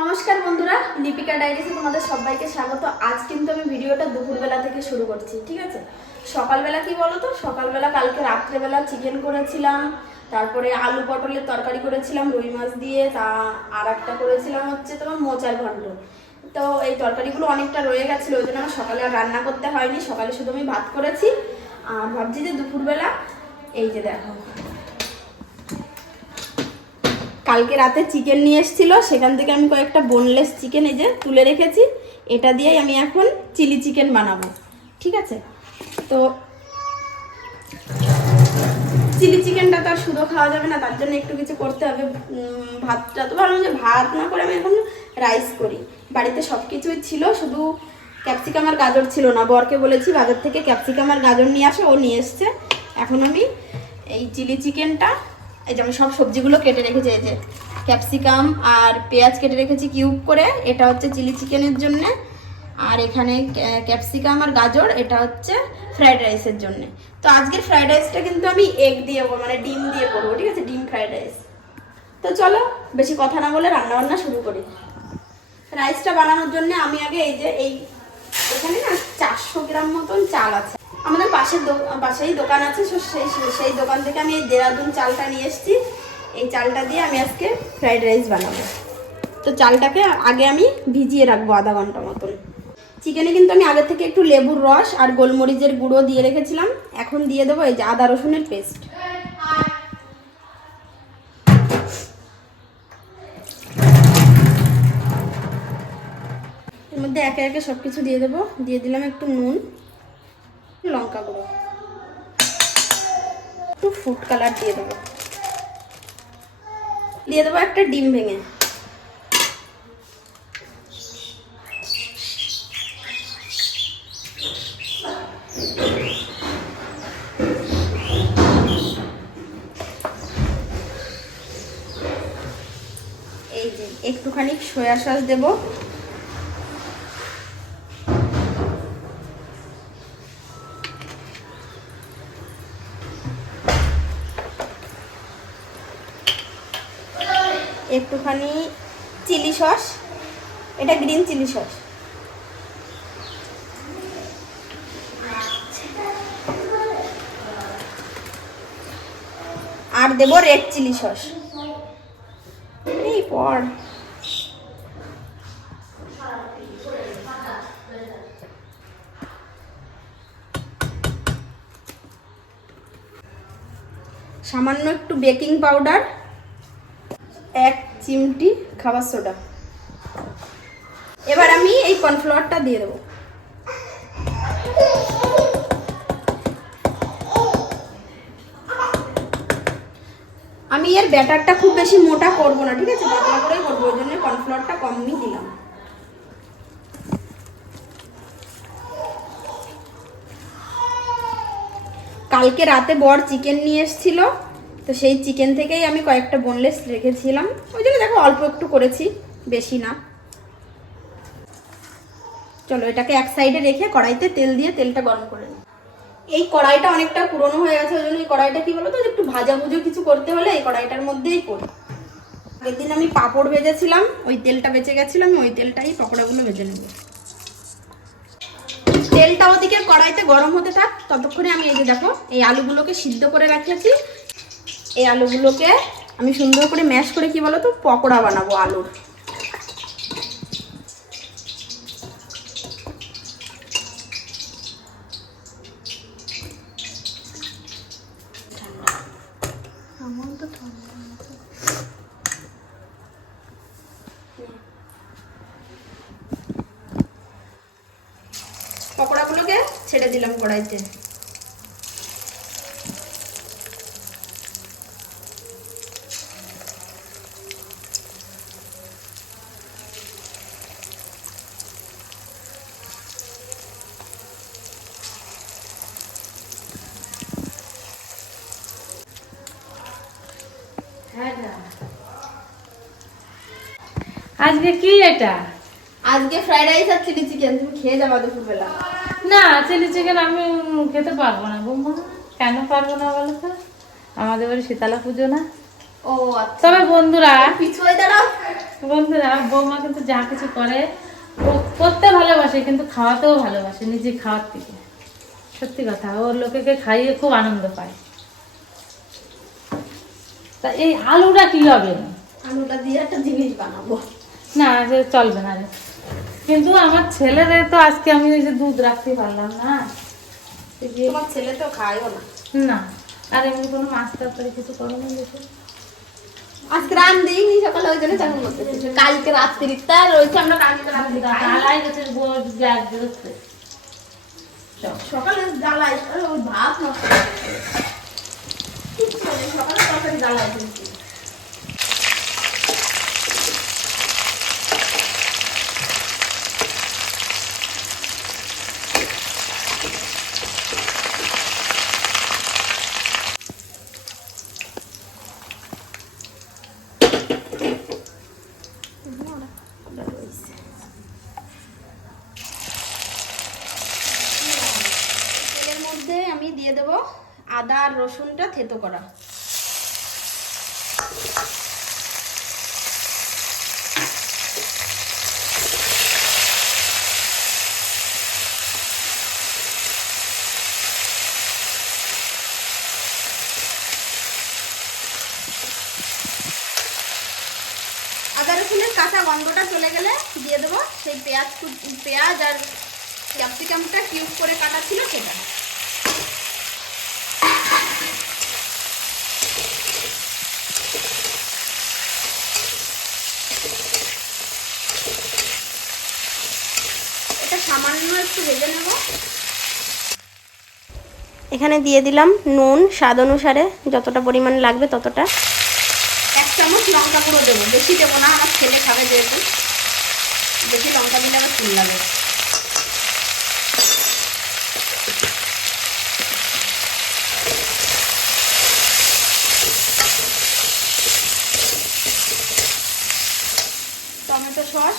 নমস্কার বন্ধুরা, লিপিকা ডায়েরিতে তোমাদের সবাইকে স্বাগত। আজ কিন্তু আমি ভিডিওটা দুপুরবেলা থেকে শুরু করছি, ঠিক আছে? সকালবেলা কি বলো তো, সকালবেলা কালকে রাত্রেবেলা চিকেন করেছিলাম, তারপরে আলু পটলের তরকারি করেছিলাম রুই মাছ দিয়ে, তা আর একটা করেছিলাম হচ্ছে তোমার মোচার ঘন্ট। তো এই তরকারিগুলো অনেকটা রয়ে গেছিলো, ওই জন্য আমার সকালে আর রান্না করতে হয়নি, সকালে শুধু আমি ভাত করেছি। আর ভাবছি যে দুপুরবেলা এই যে দেখো, কালকে রাতে চিকেন নিয়ে এসেছিল, সেখান থেকে আমি কয়েকটা বোনলেস চিকেন এই যে তুলে রেখেছি, এটা দিয়েই আমি এখন চিলি চিকেন বানাবো, ঠিক আছে? তো চিলি চিকেনটা তো আর শুধু খাওয়া যাবে না, তার জন্য একটু কিছু করতে হবে। ভাতটা তো ভালো, যে ভাত না করে আমি এখন রাইস করি। বাড়িতে সব কিছুই ছিল, শুধু ক্যাপসিকাম আর গাজর ছিল না। বরকে বলেছি বাজার থেকে ক্যাপসিকাম আর গাজর নিয়ে আসে, ও নিয়ে এসছে। এখন আমি এই চিলি চিকেনটা, এই যে আমি সব সবজিগুলো কেটে রেখেছি, এই যে ক্যাপসিকাম আর পেঁয়াজ কেটে রেখেছি কিউব করে, এটা হচ্ছে চিলি চিকেনের জন্যে। আর এখানে ক্যাপসিকাম আর গাজর, এটা হচ্ছে ফ্রাইড রাইসের জন্য। তো আজকের ফ্রাইড রাইসটা কিন্তু আমি এগ দিয়ে, মানে ডিম দিয়ে করবো, ঠিক আছে? ডিম ফ্রাইড রাইস। তো চলো বেশি কথা না বলে রান্না বান্না শুরু করি। রাইসটা বানানোর জন্য আমি আগে এই যে এখানে না 400 গ্রাম মতন চাল আছে, আমাদের পাশেই দোকান আছে, সেই দোকান থেকে আমি এই দেরাদুন চালটা নিয়ে এসেছি। এই চালটা দিয়ে আমি আজকে ফ্রাইড রাইস বানাবো। তো চালটাকে আগে আমি ভিজিয়ে রাখবো আধা ঘন্টা মতন। চিকেনে কিন্তু আমি আগে থেকে একটু লেবুর রস আর গোলমরিচের গুঁড়ো দিয়ে রেখেছিলাম। এখন দিয়ে দেবো এই যে আদা রসুনের পেস্ট। এর মধ্যে একে একে সব কিছু দিয়ে দেবো। দিয়ে দিলাম একটু নুন, লঙ্কা গুঁড়ো, একটু ফুড কালার দিয়ে দেবো। দিয়ে দেবো একটা ডিম ভেঙে। এই যে একটুখানি সয়া সস দেবো। একটুখানি চিলি সস, এটা গ্রিন চিলি সস। আর দেবো রেড চিলি সস। এই পর সামান্য একটু বেকিং পাউডার, 1 চিমটি খাবার সোডা। এবার আমি এই কর্নফ্লাওয়ারটা দিয়ে দেবো। আমি এর ব্যাটারটা খুব বেশি মোটা করব না, ঠিক আছে? পাতলা করেই করবো, ওই জন্য কর্নফ্লাওয়ারটা কমই দিলাম। কালকে রাতে বর চিকেন নিয়ে এসেছিল, তো সেই চিকেন থেকেই আমি কয়েকটা বোনলেস রেখেছিলাম, ওই জন্য দেখো অল্প একটু করেছি, বেশি না। চলো এটাকে এক সাইডে রেখে কড়াইতে তেল দিয়ে তেলটা গরম করে নিই। এই কড়াইটা অনেকটা পুরনো হয়ে গেছে, ওই জন্য এই কড়াইটা কি বলতো, একটু ভাজাভুজো কিছু করতে হলে এই কড়াইটার মধ্যেই করি। আগের দিন আমি পাঁপড় ভেজেছিলাম, ওই তেলটা বেঁচে গেছিলো, আমি ওই তেলটাই পকোড়াগুলো ভেজে নেব। তেলটা ওদিকে কড়াইতে গরম হতে থাক, ততক্ষণে আমি এই যে দেখো এই আলুগুলোকে সিদ্ধ করে রাখেছি। এই আলুগুলোকে আমি সুন্দর করে ম্যাশ করে কি বলতো পকোড়া বানাবো আলুর। পকোড়াগুলোকে ছেড়ে দিলাম কড়াইতে। আজকে কি এটা? আজকে ফ্রাইড রাইস আর চিলি চিকেন, তুমি খেয়ে যাবা দুপুরবেলা। না, চিলি চিকেন আমি খেতে পারবো না বৌমা। কেন পারবো না বলো তো? আমাদের বাড়ি শীতলা পুজো না। ও আচ্ছা। তবে বন্ধুরা পিছুয়ে দাঁড়াও। বন্ধুরা, বৌমা কিন্তু যা কিছু করে ও করতে ভালোবাসে, কিন্তু খাওয়াতেও ভালোবাসে নিজে খাওয়ার থেকে। সত্যি কথা, ও লোকেকে খাইয়ে খুব আনন্দ পায়। তা এই আলুটা কি হবে? আলুটা দিয়ে একটা জিনিস বানাবো। না, যে চলবে না রে। কিন্তু আমার ছেলেদের তো আজকে আমি ওই যে দুধ রাখতে পারলাম না। তোমার ছেলে তো খায়ও না। না, আর এমনি কোনো মাছ তরকারি কিছু করো না দেখে। আজকে রান দিইনি, সকালে ওই জন্য চাকরি করতেছি। কালকে রাত্রিটা রয়েছে, আমরা কালকে রাত্রি আলাই গেছে গ্যাস বেরোচ্ছে। সকালে জ্বালাই ওই ভাত নষ্ট কিচ্ছু নেই, সকালে তরকারি জ্বালাই দিচ্ছি। তেলের মধ্যে আমি দিয়ে দেব আদা আর রসুনটা থেতো করা। আদা রসুনের কাঁচা গন্ধটা চলে গেলে দিয়ে দেবো সেই পেঁয়াজ আর ক্যাপসিকামটা কিউব করে কাটা ছিল সেটা। এটা সামান্য একটু ভেজে নেব। এখানে দিয়ে দিলাম নুন স্বাদ অনুসারে, যতটা পরিমাণ লাগবে ততটা। 1 চামচ লঙ্কা গুঁড়ো দেবো, বেশি দেবো না, আমার ছেলে খাবে যেহেতু, বেশি লঙ্কা দিলে আবার চুল লাগে। টমেটো সস,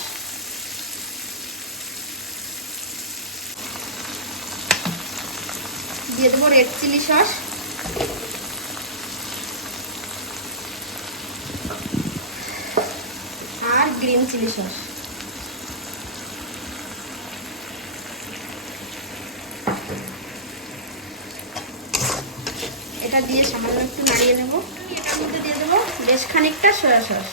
দিয়ে দেবো রেড চিলি সস, আর গ্রিন চিলি সস। এটা দিয়ে সামান্য একটু নাড়িয়ে নেব। এটার মধ্যে দিয়ে দেবো বেশ খানিকটা সয়া সস।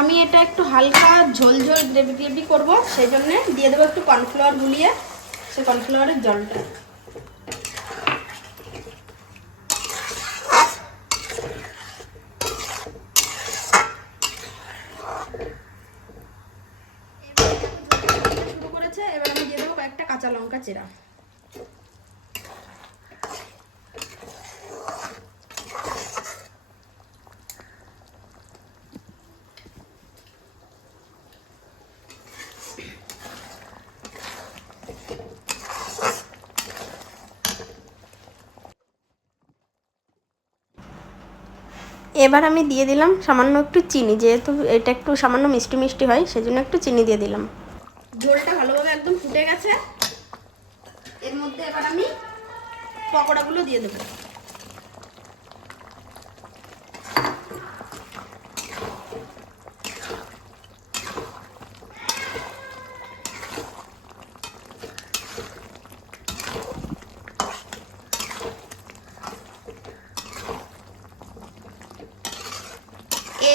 আমি এটা একটু হালকা ঝোল ঝোল গ্রেভি গ্রেভি করবো, সেই জন্যে দিয়ে দেবো একটু কর্নফ্লাওয়ার গুলিয়ে, সেই কর্নফ্লাওয়ারের জলটা। শুরু করেছে, এবার আমি দিয়ে দেবো কয়েকটা কাঁচা লঙ্কা চেরা। এবার আমি দিয়ে দিলাম সামান্য একটু চিনি, যেহেতু এটা একটু সামান্য মিষ্টি মিষ্টি হয় সেজন্য একটু চিনি দিয়ে দিলাম। ঝোলটা ভালোভাবে একদম ফুটে গেছে, এর মধ্যে এবার আমি পকোড়াগুলো দিয়ে দেবো।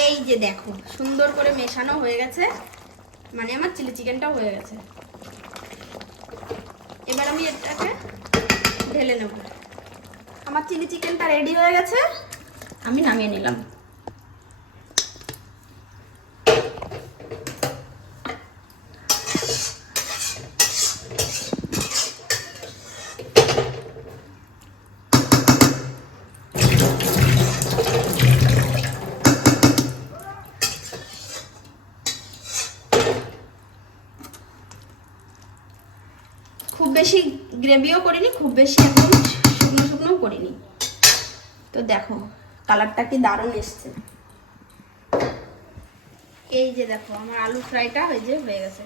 এই যে দেখো সুন্দর করে মেশানো হয়ে গেছে, মানে আমার চিলি চিকেনটাও হয়ে গেছে। এবার আমি এটাকে ঢেলে নেব। আমার চিলি চিকেনটা রেডি হয়ে গেছে, আমি নামিয়ে নিলাম। খুব বেশি গ্রেভিও করিনি, খুব বেশি একদম শুকনো শুকনোও করিনি। তো দেখো কালারটা কি দারুণ এসছে। এই যে দেখো আমার আলু ফ্রাইটা হয়ে গেছে।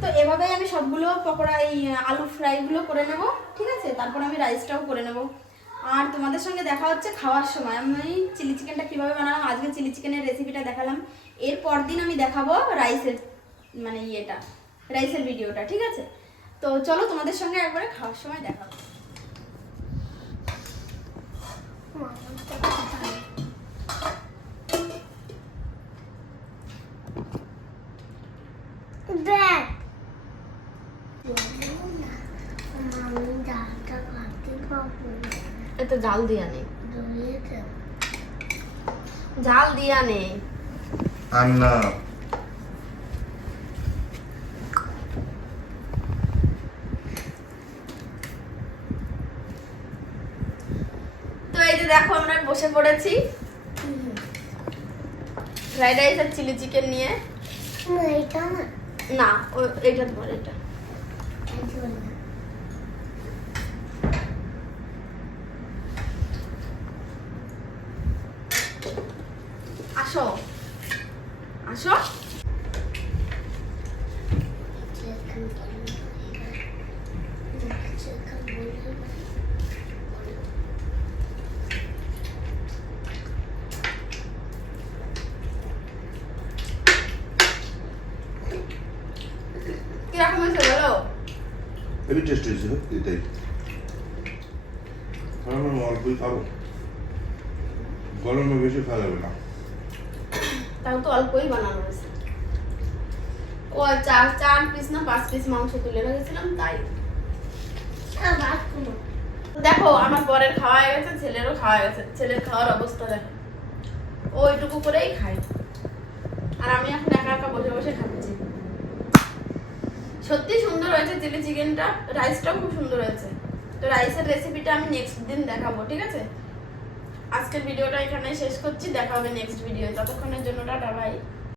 তো এভাবেই আমি সবগুলো পকোড়া এই আলু ফ্রাইগুলো করে নেব, ঠিক আছে? তারপর আমি রাইসটাও করে নেব। আর তোমাদের সঙ্গে দেখা হচ্ছে খাওয়ার সময়। আমি চিলি চিকেনটা কীভাবে বানালাম, আজকে চিলি চিকেনের রেসিপিটা দেখালাম। এর পর দিন আমি দেখাবো রাইসের মানে রাইসের ভিডিওটা, ঠিক আছে? তো চলো তোমাদের সঙ্গে একবারে খাওয়ার সময় দেখাবো। এটা জাল দিয়া নেই, জাল দিয়া নেই। আন্না তো এই যে দেখো আমরা বসে পড়েছি ফ্রাইড রাইস আর চিলি চিকেন নিয়ে। না এইটা ধর, এটা আসো আসো। কিরকম হয়েছে বলো? হেভি টেস্ট হয়েছে, এটাই আমি অল্পই খাবো, গরমে বেশি খাওয়া যাবে না। তাও তো অল্পই বানানো হয়েছে। ও চার পিস না 5 পিস মাংস তুলে রেখেছিলাম তাই। দেখো আমার বরের খাওয়া হয়ে গেছে, ছেলেরও খাওয়া গেছে। ছেলের খাওয়ার অবস্থা দেখো, ও এইটুকু করেই খায়, আর আমি এখন একা একা বসে বসে খাচ্ছি। সত্যি সুন্দর হয়েছে চিলি চিকেনটা, রাইসটাও খুব সুন্দর হয়েছে। তো রাইসের রেসিপিটা আমি নেক্সট দিন দেখাবো, ঠিক আছে? আজকের ভিডিওটা এখানে শেষ করছি, দেখা হবে নেক্সট ভিডিও। ততক্ষণের জন্য টাটা, বাই।